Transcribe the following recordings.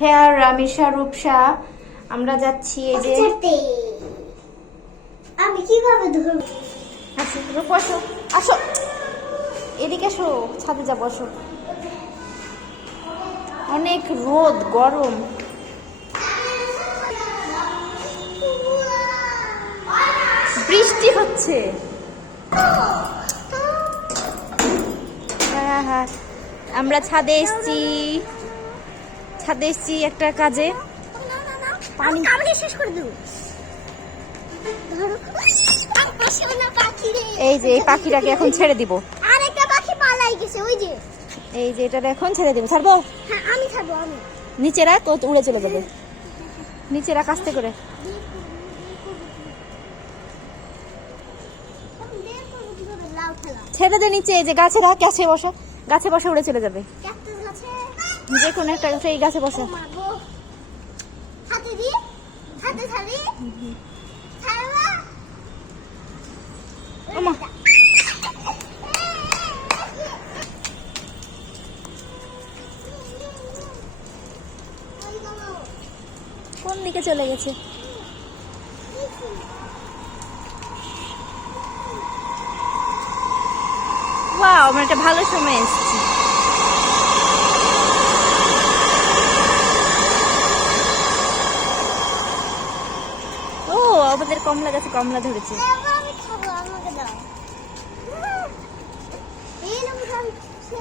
Hair Ramisha Rupsa আমরা যাচ্ছি এই যে। আমি কিভাবে ধরব? আচ্ছা রূপা আসো, আসো এদিকে আসো, ছাদে যাবো আসো। অনেক রোদ গরম। বৃষ্টি হচ্ছে। হ্যাঁ হ্যাঁ আমরা ছাদে এসছি, ছাদে এসছি একটা কাজে। পানি কামড়ে শেষ করে দেব। এই যে এই পাখিটাকে এখন ছেড়ে দিব। আরেকটা পাখি পালাই গেছে ওই যে। এই যে এটা এখন ছেড়ে দিব। ছাড়বো? হ্যাঁ আমি ছাড়বো। আমি নিচে রাখ, ও তো উড়ে চলে যাবে। নিচে রাখ আস্তে করে। ছেড়ে দে নিচে, এই যে গাছে রাখ, গাছে বসা, গাছে বসা উড়ে চলে যাবে। যে কোনো একটা গাছে, এই গাছে বসা। হাতে দি, হাতে ছাড়ি, ছাড়বা। ওমা কোন দিকে চলে গেছে? ওয়াও, আমরা একটা ভালো সময় এসেছি। ও আমাদের কমলা গাছে কমলা ধরেছে।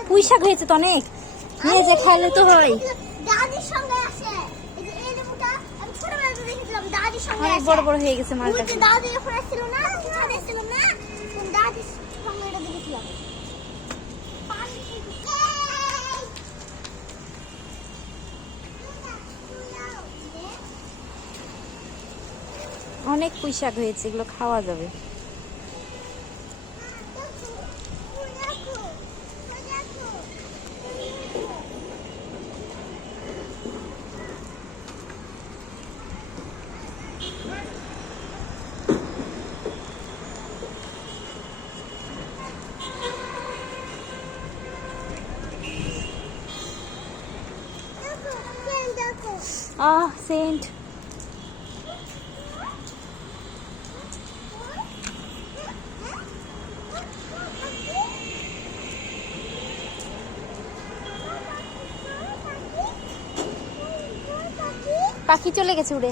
পুঁই শাক হয়েছে তো অনেক, নিয়ে যে খাইলে তো হয়। দাদির সঙ্গে আসে। এই যে এই লেবুটা আমি ছোটবেলাতে দেখেছিলাম দাদির সঙ্গে অনেক আসে। বড় বড় হয়ে গেছে মার কাছে। দাদি যখন আসছিল না, ছাদে ছিল না, তখন দাদির সঙ্গে এটা দেখেছিলাম। অনেক পুঁই শাক হয়েছে, এগুলো খাওয়া যাবে। সেন্ট। পাখি চলে গেছে উড়ে।